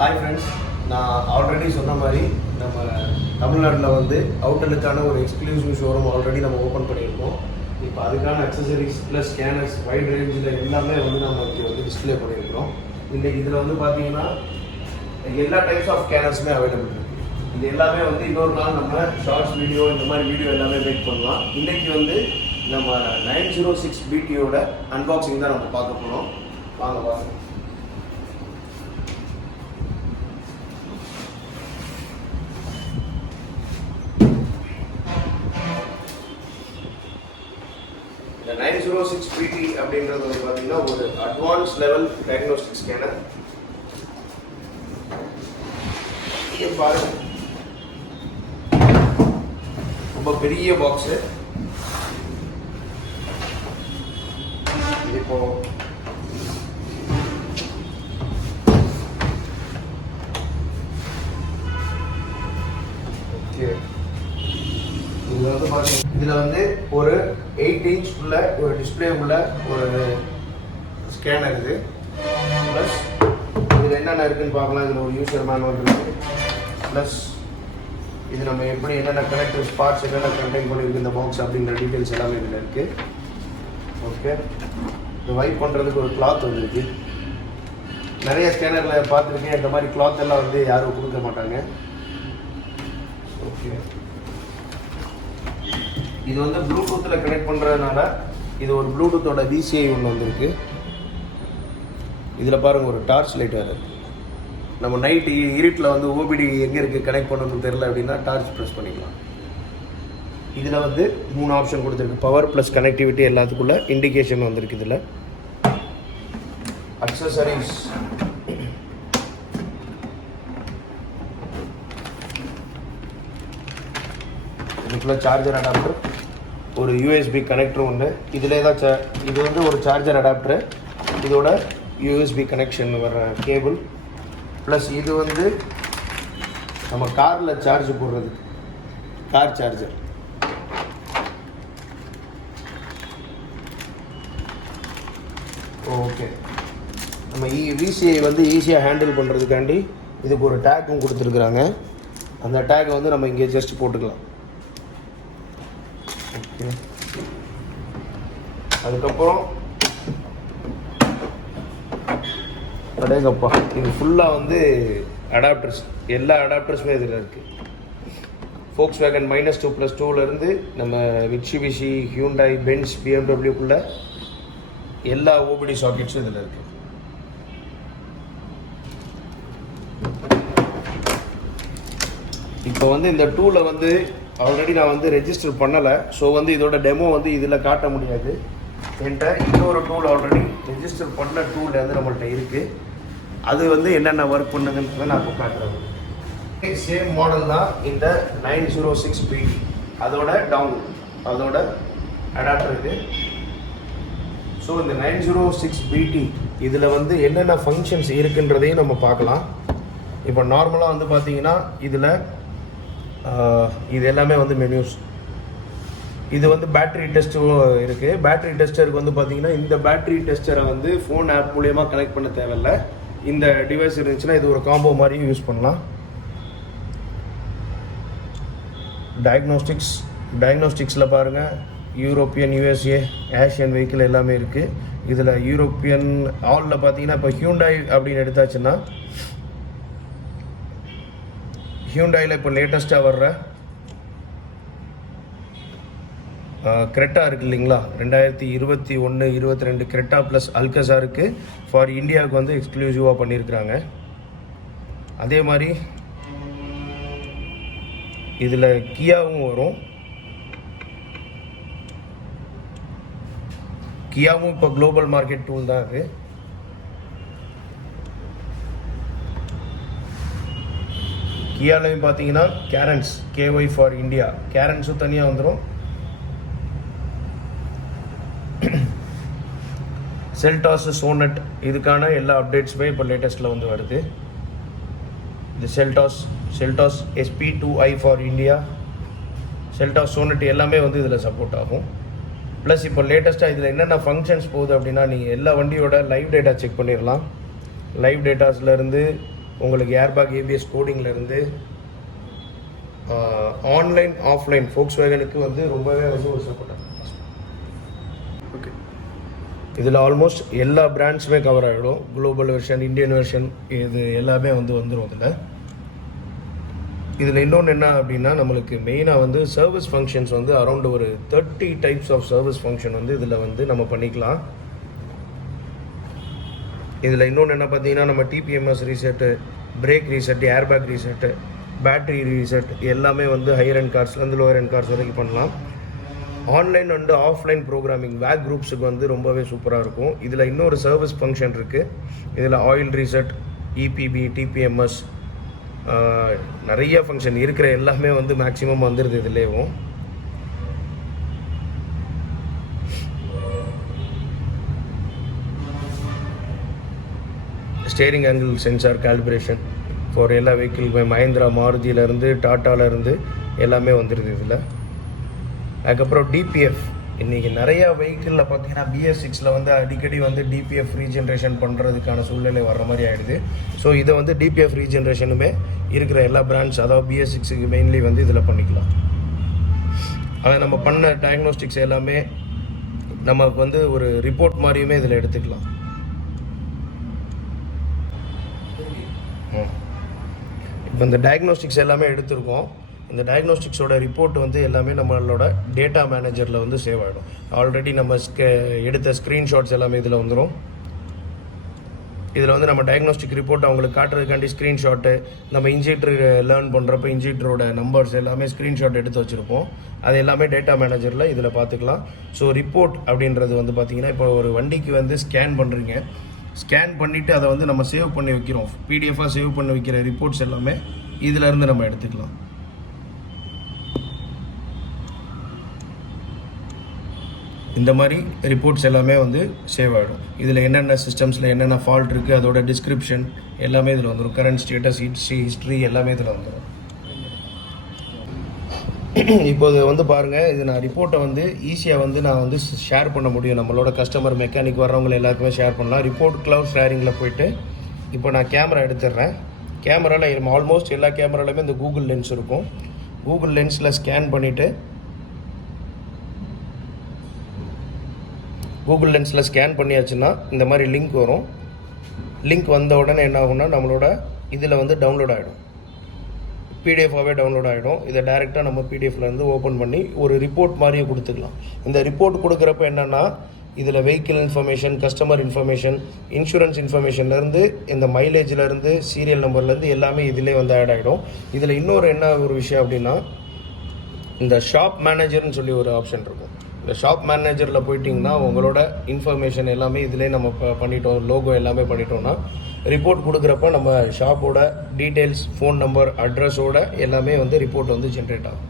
Hi friends, நான் already சொன்ன மாதிரி நம்ம தமிழ்நாட்டில் வந்து அவுட்டலுக்கான ஒரு எக்ஸ்க்ளூசிவ் ஷோரூம் ஆல்ரெடி நம்ம ஓப்பன் பண்ணியிருக்கோம். இப்போ அதுக்கான அக்சசரிஸ் ப்ளஸ் ஸ்கேனர்ஸ் வைட் ரேஞ்சில் எல்லாமே வந்து நம்ம இங்கே வந்து டிஸ்பிளே பண்ணியிருக்கிறோம். இன்றைக்கி இதில் வந்து பார்த்தீங்கன்னா எல்லா டைப்ஸ் ஆஃப் ஸ்கேனர்ஸுமே அவைலபிள் இருக்குது. இது எல்லாமே வந்து இன்னொரு நாள் நம்ம ஷார்ட்ஸ் வீடியோ இந்த மாதிரி வீடியோ எல்லாமே மேக் பண்ணலாம். இன்றைக்கி வந்து நம்ம 906 BTயோட அன்பாக்சிங் தான் நம்ம பார்க்க போகிறோம். வாங்க பாருங்கள். இந்த 906 BT அப்படின்றது வந்து பார்த்தீங்கன்னா ஒரு அட்வான்ஸ் லெவல் டயக்னோஸ்டிக் ஸ்கேனர். இங்கே பாருங்க, ரொம்ப பெரிய பாக்ஸு. இப்போ இதில் வந்து ஒரு 8 இன்ச் உள்ள ஒரு டிஸ்பிளே உள்ள ஒரு ஸ்கேனர் இது. ப்ளஸ் இதில் என்னென்ன இருக்குதுன்னு பார்க்கலாம். இதில் ஒரு யூசர் மேனுவல் இருக்குது. ப்ளஸ் இது நம்ம எப்படி என்னென்ன கனெக்டிவ் பார்ட்ஸ் என்னென்ன கண்டெயின் பண்ணியிருக்கு இந்த பாக்ஸ் அப்படிங்கிற டீட்டெயில்ஸ் எல்லாமே இதில் இருக்குது. ஓகே, இது வைப் பண்ணுறதுக்கு ஒரு கிளாத் வந்துருக்கு. நிறைய ஸ்கேனரில் பார்த்துருக்கேன், இந்த மாதிரி கிளாத் எல்லாம் வந்து யாரும் கொடுக்க மாட்டாங்க. ஓகே, இது வந்து ப்ளூடூத்தில் கனெக்ட் பண்ணுறதுனால இது ஒரு ப்ளூடூத்தோட VCI ஒன்று வந்துருக்கு. இதில் பாருங்கள், ஒரு டார்ச் லைட் வேறு. நம்ம நைட்டு இருட்டில் வந்து OBD எங்கே இருக்குது கனெக்ட் பண்ணணும்னு தெரில அப்படின்னா டார்ச் ப்ரெஸ் பண்ணிக்கலாம். இதில் வந்து 3 ஆப்ஷன் கொடுத்துருக்கு. பவர் ப்ளஸ் கனெக்டிவிட்டி எல்லாத்துக்குள்ள இண்டிகேஷன் வந்திருக்கு. இதில் அக்சசரிஸ் இதுக்குள்ள சார்ஜர் அடாப்டர், ஒரு USB கனெக்டர் ஒன்று. இதிலே தான் இது வந்து ஒரு சார்ஜர் அடாப்டரு, இதோட USB கனெக்ஷன் வர கேபிள். ப்ளஸ் இது வந்து நம்ம காரில் சார்ஜ் போடுறது, கார் சார்ஜர். ஓகே, நம்ம VCI வந்து ஈஸியாக ஹேண்டில் பண்ணுறதுக்காண்டி இதுக்கு ஒரு டேக்கும் கொடுத்துருக்குறாங்க. அந்த டேக்கை வந்து நம்ம இங்கே ஜஸ்ட் போட்டுக்கலாம். ஓகே, அதுக்கப்புறம் அடேங்கப்பா, இது ஃபுல்லாக வந்து அடாப்டர்ஸ், எல்லா அடாப்டர்ஸுமே இதில் இருக்குது. Volkswagen -2+2லேருந்து நம்ம மிட்சுபிஷி, ஹியூண்டாய், பென்ஸ், BMW எல்லா OBD சாக்கெட்ஸும் இதில் இருக்குது. இப்போ வந்து இந்த டூலை வந்து ஆல்ரெடி நான் வந்து ரெஜிஸ்டர் பண்ணலை. ஸோ வந்து இதோட டெமோ வந்து இதில் காட்ட முடியாது. என்கிட்ட இன்னொரு டூல் ஆல்ரெடி ரெஜிஸ்டர் பண்ண டூல் வந்து நம்மள்கிட்ட இருக்குது. அது வந்து என்னென்ன ஒர்க் பண்ணுங்கன்னு நான் இப்போ காட்டுறேன். சேம் மாடல் தான் இந்த 906 BT. அதோட அதோட அடாப்டர் இருக்குது. ஸோ இந்த 906 BT இதில் வந்து என்னென்ன ஃபங்க்ஷன்ஸ் இருக்குன்றதையும் நம்ம பார்க்கலாம். இப்போ நார்மலாக வந்து பார்த்தீங்கன்னா இதில் இது எல்லாமே வந்து மெனுஸ். இது வந்து பேட்ரி டெஸ்ட்டும் இருக்குது. பேட்ரி டெஸ்டருக்கு வந்து பார்த்தீங்கன்னா இந்த பேட்ரி டெஸ்டரை வந்து ஃபோன் ஆப் மூலயமா கனெக்ட் பண்ண தேவையில்லை. இந்த டிவைஸ் இருந்துச்சுன்னா இது ஒரு காம்போ மாதிரியும் யூஸ் பண்ணலாம். டயக்னோஸ்டிக்ஸில் பாருங்கள், யூரோப்பியன், USA, ஏஷியன் வெஹிக்கிள் எல்லாமே இருக்குது. இதில் யூரோப்பியன் ஆலில் பார்த்தீங்கன்னா இப்போ ஹியூண்டாய் அப்படின்னு எடுத்தாச்சுன்னா ஹியூண்டாயில் இப்போ லேட்டஸ்ட்டாக வர்ற கிரெட்டா இருக்குது இல்லைங்களா, 2021-22 கிரெட்டா ப்ளஸ் அல்கசாருக்கு ஃபார் இந்தியாவுக்கு வந்து எக்ஸ்க்ளூசிவாக பண்ணியிருக்கிறாங்க. அதே மாதிரி இதில் கியாவும் வரும். கியாவும் இப்போ குளோபல் மார்க்கெட் டூல் தான் இருக்குது. கியாலையும் பார்த்தீங்கன்னா கேரன்ஸ், KY ஃபார் இந்தியா, கேரன்ஸும் தனியாக வந்துடும். செல்டாஸ், சோனட் இதுக்கான எல்லா அப்டேட்ஸுமே இப்போ லேட்டஸ்ட்டில் வந்து வருது. இது Seltos SP2i for India, Seltos, sonnet எல்லாமே வந்து இதில் சப்போர்ட் ஆகும். ப்ளஸ் இப்போ லேட்டஸ்ட்டாக இதில் என்னென்ன ஃபங்க்ஷன்ஸ் போகுது அப்படின்னா, நீங்கள் எல்லா வண்டியோட லைவ் டேட்டா செக் பண்ணிடலாம். லைவ் டேட்டாஸ்லேருந்து உங்களுக்கு ஏர்பேக் ஏபிஎஸ் கோடிங்லேருந்து ஆன்லைன் ஆஃப்லைன் Volkswagenக்கு வந்து ரொம்பவே வந்து ஒரு சப்போர்ட்டாக. ஓகே, இதில் ஆல்மோஸ்ட் எல்லா பிராண்ட்ஸுமே கவர் ஆகிடும். குளோபல் வெர்ஷன், இந்தியன் வெர்ஷன், இது எல்லாமே வந்து வந்துடும். இதில் இன்னொன்று என்ன அப்படின்னா, நம்மளுக்கு மெயினாக வந்து சர்வீஸ் ஃபங்க்ஷன்ஸ் வந்து அரௌண்ட் ஒரு 30 டைப்ஸ் ஆஃப் சர்வீஸ் ஃபங்க்ஷன் வந்து இதில் வந்து நம்ம பண்ணிக்கலாம். இதில் இன்னொன்று என்ன பார்த்தீங்கன்னா, நம்ம TPMS reset, brake reset, airbag reset, battery reset எல்லாமே வந்து ஹையர் அண்ட் கார்ஸ்லேருந்து லோயர் அண்ட் கார்ஸ் வரைக்கும் பண்ணலாம். Online and offline programming VAG குரூப்ஸுக்கு வந்து ரொம்பவே சூப்பராக இருக்கும். இதில் இன்னொரு சர்வீஸ் ஃபங்க்ஷன் இருக்குது. இதில் ஆயில் ரீசெட், இபிபி, டிபிஎம்எஸ், நிறைய ஃபங்க்ஷன் இருக்கிற எல்லாமே வந்து மேக்ஸிமம் வந்துடுது இதுலேயும். Steering angle sensor calibration for எல்லா வெஹிக்கிளுக்குமே மஹேந்திரா, மாருதியிலேருந்து, டாட்டாவிலேருந்து எல்லாமே வந்துடுது இதில். அதுக்கப்புறம் டிபிஎஃப், இன்றைக்கி நிறையா வெஹிக்கிளில் பார்த்தீங்கன்னா BS6 வந்து அடிக்கடி வந்து டிபிஎஃப் ரீஜென்ரேஷன் பண்ணுறதுக்கான சூழ்நிலை வர்ற மாதிரி ஆகிடுது. ஸோ இதை வந்து டிபிஎஃப் ரீஜென்ரேஷனுமே இருக்கிற எல்லா பிராண்ட்ஸ், அதாவது BS6க்கு மெயின்லி வந்து இதில் பண்ணிக்கலாம். அதை நம்ம பண்ண டயக்னோஸ்டிக்ஸ் எல்லாமே நமக்கு வந்து ஒரு ரிப்போர்ட் மாதிரியுமே இதில் எடுத்துக்கலாம். இப்போ இந்த டயக்னோஸ்டிக்ஸ் எல்லாமே எடுத்திருக்கோம். இந்த டயக்னோஸ்டிக்ஸோட ரிப்போர்ட் வந்து எல்லாமே நம்மளோட டேட்டா மேனேஜரில் வந்து சேவ் ஆகிடும். ஆல்ரெடி நம்ம எடுத்த ஸ்க்ரீன்ஷாட்ஸ் எல்லாமே இதில் வந்துடும். இதில் வந்து நம்ம டயக்னோஸ்டிக் ரிப்போர்ட் அவங்களுக்கு காட்டுறதுக்காண்டி ஸ்க்ரீன்ஷாட்டு, நம்ம இன்ஜிட்ரு லேர்ன் பண்ணுறப்ப இன்ஜிட்ரோட நம்பர்ஸ் எல்லாமே ஸ்க்ரீன்ஷாட் எடுத்து வச்சுருப்போம். அது எல்லாமே டேட்டா மேனேஜரில் இதில் பார்த்துக்கலாம். ஸோ ரிப்போர்ட் அப்படின்றது வந்து பார்த்திங்கன்னா, இப்போ ஒரு வண்டிக்கு வந்து ஸ்கேன் பண்ணுறீங்க, ஸ்கேன் பண்ணிவிட்டு அதை வந்து நம்ம சேவ் பண்ணி வைக்கிறோம். பிடிஎஃபாக சேவ் பண்ணி வைக்கிற ரிப்போர்ட்ஸ் எல்லாமே இதிலேருந்து நம்ம எடுத்துக்கலாம். இந்த மாதிரி ரிப்போர்ட்ஸ் எல்லாமே வந்து சேவ் ஆகிடும். இதில் என்னென்ன சிஸ்டம்ஸில் என்னென்ன ஃபால்ட் இருக்குது, அதோட டிஸ்கிரிப்ஷன் எல்லாமே இதில் வந்துடும். கரண்ட் ஸ்டேட்டஸ், ஹிஸ்ட்ரி எல்லாமே இதில் வந்துடும். இப்போது வந்து பாருங்கள், இது நான் ரிப்போர்ட்டை வந்து ஈஸியாக வந்து நான் வந்து ஷேர் பண்ண முடியும். நம்மளோட கஸ்டமர், மெக்கானிக் வர்றவங்க எல்லாருக்குமே ஷேர் பண்ணலாம். ரிப்போர்ட் க்ளவுட் ஷேரிங்கில் போய்ட்டு இப்போ நான் கேமரா எடுத்துடுறேன். கேமராவில் ஆல்மோஸ்ட் எல்லா கேமராலையுமே இந்த கூகுள் லென்ஸ் இருக்கும். கூகுள் லென்ஸில் ஸ்கேன் பண்ணிவிட்டு கூகுள் லென்ஸில் ஸ்கேன் பண்ணியாச்சுன்னா இந்த மாதிரி லிங்க் வரும். லிங்க் வந்த உடனே என்ன ஆகும்னா, நம்மளோட இதில் வந்து டவுன்லோட் ஆகிடும். பிடிஎஃபாகவே டவுன்லோட் ஆகிடும். இதை டைரெக்டாக நம்ம பிடிஎஃப்லேருந்து ஓப்பன் பண்ணி ஒரு ரிப்போர்ட் மாதிரியே கொடுத்துக்கலாம். இந்த ரிப்போர்ட் கொடுக்குறப்ப என்னென்னா, இதில் vehicle information, customer information, insurance இன்ஃபர்மேஷன்லேருந்து, இந்த மைலேஜ்லேருந்து, சீரியல் நம்பர்லேருந்து எல்லாமே இதிலே வந்து ஆட் ஆகிடும். இதில் இன்னொரு என்ன ஒரு விஷயம் அப்படின்னா, இந்த ஷாப் மேனேஜர்னு சொல்லி ஒரு ஆப்ஷன் இருக்கும். இந்த ஷாப் மேனேஜரில் போயிட்டிங்கன்னா உங்களோட இன்ஃபர்மேஷன் எல்லாமே இதிலே நம்ம பண்ணிட்டோம், லோகோ எல்லாமே பண்ணிட்டோம்னா, ரிப்போர்ட் கொடுக்குறப்ப நம்ம ஷாப்போட டீட்டெயில்ஸ், ஃபோன் நம்பர், அட்ரஸோட எல்லாமே வந்து ரிப்போர்ட் வந்து ஜென்ரேட் ஆகும்.